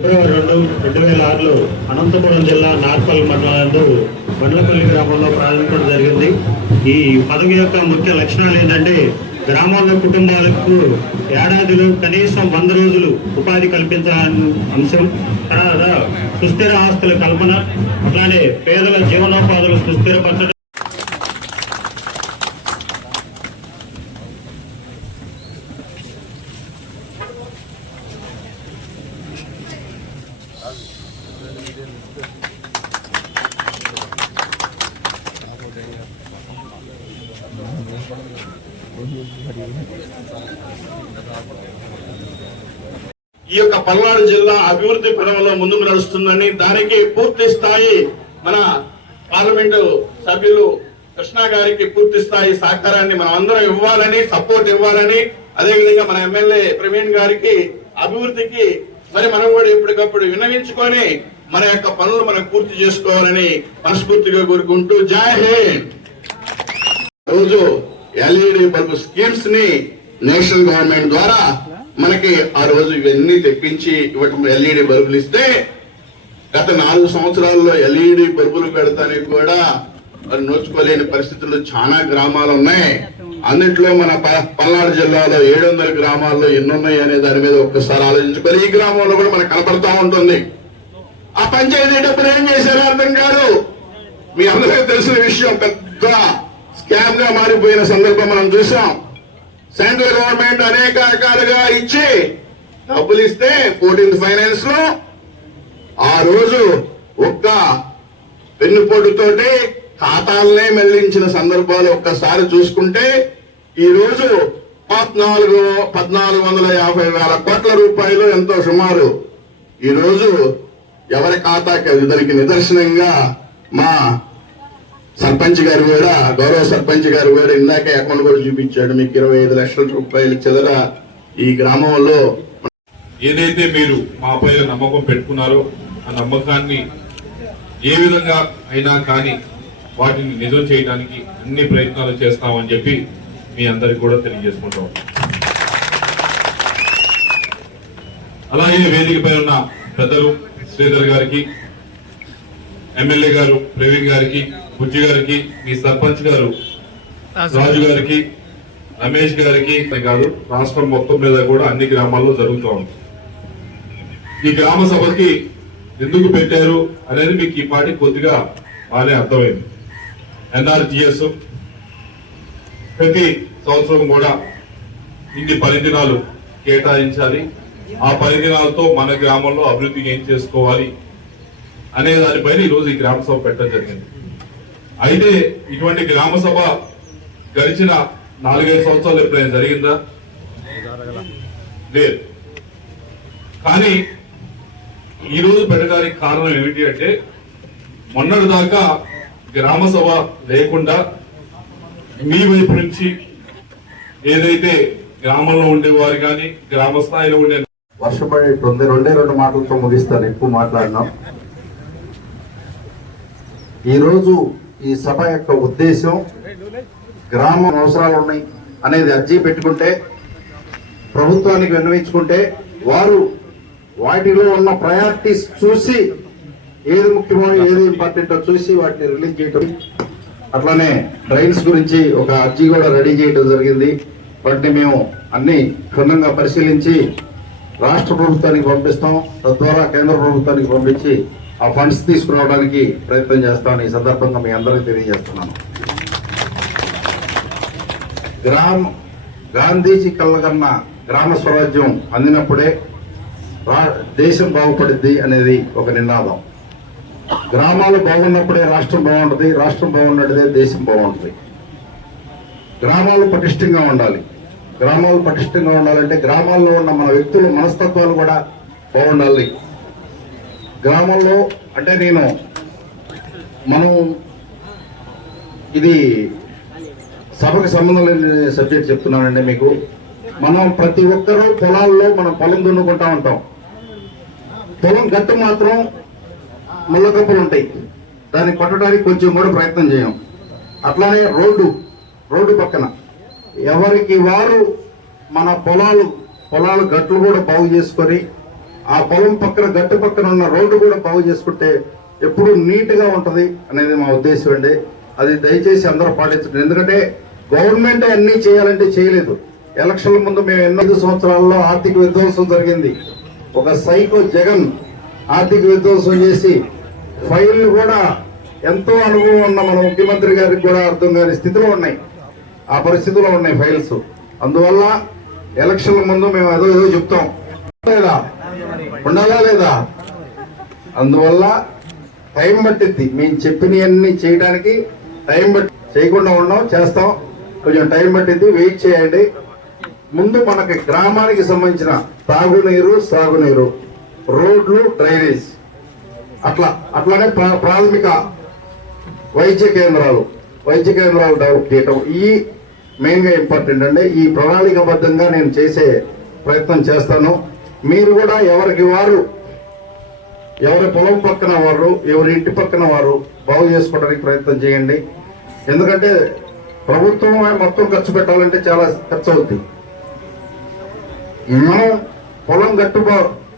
ఫిబ్రవరి 2, 2006లో అనంతపురం జిల్లా నార్పల్ మండలంలో బండ్లపల్లి గ్రామంలో ప్రారంభించడం జరిగింది. ఈ పదవి యొక్క ముఖ్య లక్షణాలు ఏంటంటే గ్రామాల్లో కుటుంబాలకు ఏడాదిలో కనీసం 100 రోజులు ఉపాధి కల్పించాలని అంశం, తర్వాత సుస్థిర ఆస్తుల కల్పన, అట్లానే పేదల జీవనోపాధులు సుస్థిరపరచడం, ఈ యొక్క పల్నాడు జిల్లా అభివృద్ధి పదంలో ముందుకు నడుస్తుందని, దానికి పూర్తి స్థాయి మన పార్లమెంటు సభ్యులు కృష్ణ గారికి పూర్తి స్థాయి సహకారాన్ని మనం అందరం ఇవ్వాలని, సపోర్ట్ ఇవ్వాలని, అదేవిధంగా మన ఎమ్మెల్యే ప్రవీణ్ గారికి అభివృద్ధికి మరి మనం కూడా ఎప్పటికప్పుడు విన్నవించుకొని మన యొక్క పనులు మనం పూర్తి చేసుకోవాలని మనస్ఫూర్తిగా కోరుకుంటూ జై హింద్. రోజు ఎల్ఈడి బల్బు స్కీమ్స్ ని నేషనల్ గవర్నమెంట్ ద్వారా మనకి ఆ రోజు ఇవన్నీ తెప్పించి ఇవ్వటం, ఎల్ఈడి బల్బులు ఇస్తే గత 4 సంవత్సరాల్లో ఎల్ఈడి బల్బులు పెడతానికి కూడా మరి నోచుకోలేని పరిస్థితుల్లో చాలా గ్రామాలు ఉన్నాయి. అన్నిట్లో మన పల్నాడు జిల్లాలో 700 గ్రామాల్లో ఎన్నున్నాయి అనే దాని మీద ఒక్కసారి ఆలోచించుకోవాలి. ఈ గ్రామంలో కూడా మనకు కనపడతా ఉంటుంది. ఆ పంచాయతీ డబ్బులు ఏం చేశారో అర్థం కాదు. మీ అందరికీ తెలిసిన విషయం, పెద్ద స్కామ్ గా మారిపోయిన సందర్భం మనం చూసాం. సెంట్రల్ గవర్నమెంట్ అనేక రకాలుగా ఇచ్చి డబ్బులు ఇస్తే 14th ఫైనాన్స్ లో ఆ రోజు ఒక్క పెన్నుపోటుతోటి ఖాతాలనే మళ్లించిన సందర్భాలు ఒక్కసారి చూసుకుంటే ఈ రోజు 14,50,000 కోట్ల రూపాయలు ఎంతో సుమారు ఈ రోజు ఎవరి ఖాతాకి దానికి నిదర్శనంగా మా సర్పంచ్ గారు కూడా, గౌరవ సర్పంచ్ గారు కూడా ఇందాక అకౌంట్ కూడా చూపించాడు. మీకు 25 లక్షల రూపాయలు చిల్లర ఈ గ్రామంలో. ఏదైతే మీరు మా పైన నమ్మకం పెట్టుకున్నారో ఆ నమ్మకాన్ని ఏ విధంగా అయినా కానీ వాటిని నిజం చేయడానికి అన్ని ప్రయత్నాలు చేస్తామని చెప్పి మీ అందరికి కూడా తెలియజేసుకుంటాం. అలాగే వేదికపై ఉన్న పెద్దలు శ్రీధర్ గారికి, ఎమ్మెల్యే గారు ప్రవీణ్ గారికి, బుజ్జి గారికి, మీ సర్పంచ్ గారు రాజు గారికి, రమేష్ గారికి కాదు, రాష్ట్రం మొత్తం మీద కూడా అన్ని గ్రామాల్లో జరుగుతూ ఉంది. ఈ గ్రామ సభకి ఎందుకు పెట్టారు అనేది మీకు ఈ పాటి కొద్దిగా బాగానే అర్థమైంది. ఎన్ఆర్జిఎస్ ప్రతి సంవత్సరం కూడా ఇన్ని పరిదినాలు కేటాయించాలి, ఆ పరిదినాలతో మన గ్రామంలో అభివృద్ధి ఏం చేసుకోవాలి అనే దానిపైన ఈరోజు ఈ గ్రామ సభ పెట్టడం జరిగింది. అయితే ఇటువంటి గ్రామ సభ గడిచిన 4-5 సంవత్సరాలు ఎప్పుడైనా జరిగిందా? లేదు. కానీ ఈరోజు పెట్టడానికి కారణం ఏమిటి అంటే, మొన్నటి దాకా గ్రామ సభ లేకుండా మీ వైపు నుంచి ఏదైతే గ్రామంలో ఉండేవారు కానీ గ్రామ స్థాయిలో ఉండే వర్షపడి 2 మాటలతో ముగిస్తాను, ఎక్కువ మాట్లాడినాం. ఈరోజు ఈ సభ యొక్క ఉద్దేశం గ్రామం అవసరాలు ఉన్నాయి అనేది అర్జీ పెట్టుకుంటే, ప్రభుత్వానికి విన్నవించుకుంటే వారు వాటిలో ఉన్న ప్రయారిటీస్ చూసి ఏది ముఖ్యమో ఏది ఇంపార్టెంటో చూసి వాటిని రిలీజ్ చేయటం, అట్లానే డ్రైన్స్ గురించి ఒక అర్జీ కూడా రెడీ చేయడం జరిగింది. వాటిని మేము అన్ని క్షుణ్ణంగా పరిశీలించి రాష్ట్ర ప్రభుత్వానికి పంపిస్తాం, తద్వారా కేంద్ర ప్రభుత్వానికి పంపించి ఆ ఫండ్స్ తీసుకురావడానికి ప్రయత్నం చేస్తామని ఈ సందర్భంగా మీ అందరికీ తెలియజేస్తున్నాను. గాంధీజీ కళ్ళగన్న గ్రామ స్వరాజ్యం అందినప్పుడే దేశం బాగుపడుద్ది అనేది ఒక నినాదం. గ్రామాలు బాగున్నప్పుడే రాష్ట్రం బాగుంటుంది, రాష్ట్రం బాగున్నప్పుడే దేశం బాగుంటుంది. గ్రామాలు పటిష్టంగా ఉండాలి. గ్రామాలు పటిష్టంగా ఉండాలంటే గ్రామాల్లో ఉన్న మన వ్యక్తుల మనస్తత్వాలు కూడా బాగుండాలి. గ్రామంలో అంటే నేను మనం ఇది సభకు సంబంధం లేని సబ్జెక్ట్ చెప్తున్నానండి మీకు. మనం ప్రతి ఒక్కరూ పొలాల్లో మనం పొలం దున్నుకుంటా ఉంటాం. పొలం గట్టు మాత్రం ముళ్ళకప్పులు ఉంటాయి, దాన్ని కొట్టడానికి కొంచెం కూడా ప్రయత్నం చేయం. అట్లానే రోడ్డు పక్కన ఎవరికి వారు మన పొలాలు గట్లు కూడా బాగు చేసుకొని ఆ పొలం పక్కన గట్టు పక్కన ఉన్న రోడ్డు కూడా బాగు చేసుకుంటే ఎప్పుడు నీట్గా ఉంటుంది అనేది మా ఉద్దేశం అండి. అది దయచేసి అందరూ పాటించండి. ఎందుకంటే గవర్నమెంట్ అన్నీ చేయాలంటే చేయలేదు. ఎలక్షన్ల ముందు మేము 8 సంవత్సరాల్లో ఆర్థిక విధ్వంసం జరిగింది. ఒక సైకో జగన్ ఆర్థిక విధ్వంసం చేసి ఫైళ్లు కూడా ఎంతో అనుభవం ఉన్న మన ముఖ్యమంత్రి గారికి కూడా అర్థం కాని స్థితిలో ఉన్నాయి, ఆ పరిస్థితిలో ఉన్నాయి ఫైల్స్. అందువల్ల ఎలక్షన్ల ముందు మేము ఏదో చెప్తాం లేదా, ఉండాలా లేదా, అందువల్ల టైం పట్టిద్ది. మేము చెప్పినవన్నీ చేయడానికి టైం పట్టి చేయకుండా ఉన్నాం, చేస్తాం, కొంచెం టైం పట్టిద్ది, వెయిట్ చేయండి. ముందు మనకి గ్రామానికి సంబంధించిన తాగునీరు, సాగునీరు, రోడ్లు, డ్రైనేజ్, అట్లానే ప్రాథమిక వైద్య కేంద్రాలు డెవలప్ చేయటం, ఈ మెయిన్గా ఇంపార్టెంట్ అండి. ఈ ప్రణాళికాబద్ధంగా నేను చేసే ప్రయత్నం చేస్తాను. మీరు కూడా ఎవరికి వారు, ఎవరి పొలం పక్కన వారు, ఎవరి ఇంటి పక్కన వారు బాగు చేసుకోవడానికి ప్రయత్నం చేయండి. ఎందుకంటే ప్రభుత్వం మొత్తం ఖర్చు పెట్టాలంటే చాలా ఖర్చు అవుతుంది. మనం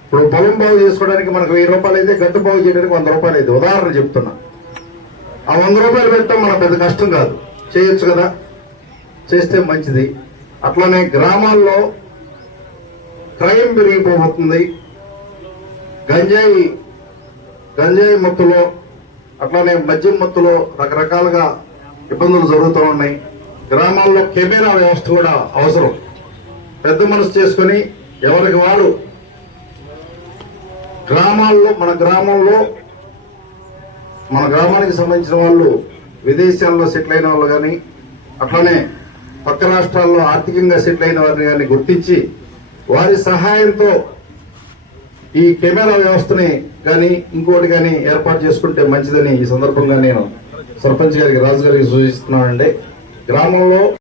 ఇప్పుడు పొలం బాగు చేసుకోవడానికి మనకు 1000 రూపాయలు అయితే గట్టు బాగు చేయడానికి 100 రూపాయలు అయితే, ఉదాహరణ చెప్తున్నా. ఆ 100 రూపాయలు పెట్టడం మన పెద్ద కష్టం కాదు, చేయొచ్చు కదా, చేస్తే మంచిది. అట్లానే గ్రామాల్లో క్రైమ్ పెరిగిపోతుంది. గంజాయి మత్తులో, అట్లానే మద్యం మత్తులో రకరకాలుగా ఇబ్బందులు జరుగుతూ ఉన్నాయి. గ్రామాల్లో కెమెరా వ్యవస్థ కూడా అవసరం. పెద్ద మనసు చేసుకుని ఎవరికి వారు మన గ్రామానికి సంబంధించిన వాళ్ళు విదేశాల్లో సెటిల్ అయిన వాళ్ళు కానీ, అట్లానే పక్క రాష్ట్రాల్లో ఆర్థికంగా సెటిల్ అయిన వారిని కానీ గుర్తించి వారి సహాయంతో ఈ కెమెరా వ్యవస్థని కానీ ఇంకోటి కానీ ఏర్పాటు చేసుకుంటే మంచిదని ఈ సందర్భంగా నేను సర్పంచ్ గారికి, రాజు గారికి సూచిస్తున్నానండి. గ్రామంలో